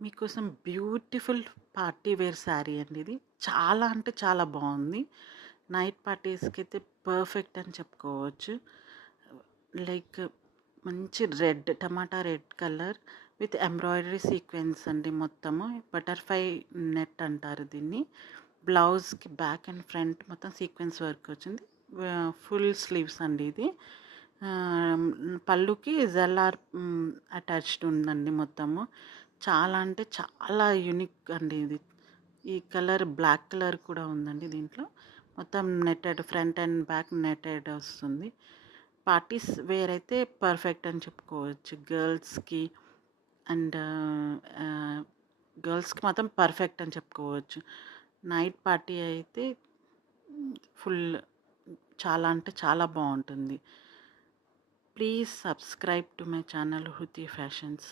మీకోసం beautiful party wear sari అండి ఇది. చాలా అంటే చాలా బావుంది. నైట్ పార్టీస్‌కైతే పర్ఫెక్ట్ అని చెప్పుకోవచ్చు. లైక్ మంచి red, tomato red colour with embroidery sequence అండి మొత్తము. బటర్‌ఫ్లై నెట్ అంటారు దీన్ని. బ్లౌజ్‌కి బ్యాక్ అండ్ ఫ్రంట్ మొత్తం సీక్వెన్స్ వర్క్ వచ్చింది. ఫుల్ స్లీవ్స్ అండి ఇది. ఆహ్, పళ్ళుకి జెల్లార్ అటాచ్డ్ ఉందండి మొత్తము. చాలా అంటే చాలా యూనిక్ అండి ఇది. ఈ కలర్ బ్లాక్ కలర్ కూడా ఉందండి దీంట్లో. మొత్తం netted front and back netted వస్తుంది. పార్టీస్ వేర్ అయితే పర్ఫెక్ట్ అని చెప్పుకోవచ్చు. అండ్ ఆహ్, గర్ల్స్‌కి మాత్రం పర్ఫెక్ట్ అని చెప్పుకోవచ్చు. నైట్ పార్టీ అయితే ఫుల్ చాలా అంటే చాలా బావుంటుంది. Please subscribe to my channel 'Hruthi fashions'.